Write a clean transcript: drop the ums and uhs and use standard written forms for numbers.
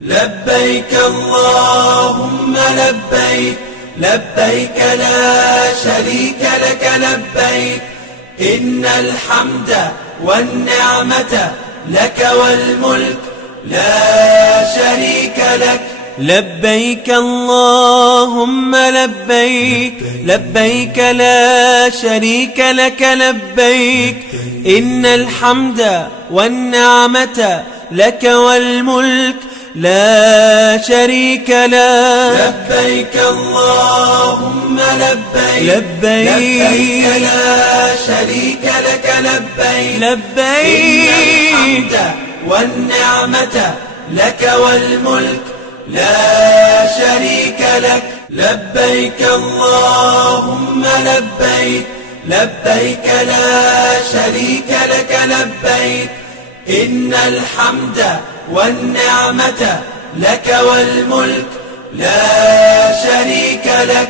لبيك اللهم لبيك لبيك لا شريك لك لبيك إن الحمد والنعمة لك والملك لا شريك لك. لبيك اللهم لبيك لبيك لا شريك لك لبيك إن الحمد والنعمة لك والملك لا شريك لك. لبيك اللهم لبيك لبيك لا شريك لك لبيك لبيك إن الحمد والنعمة لك والملك لا شريك لك. لبيك اللهم لبيك لبيك لا شريك لك لبيك إن الحمد والنعمة لك والملك لا شريك لك.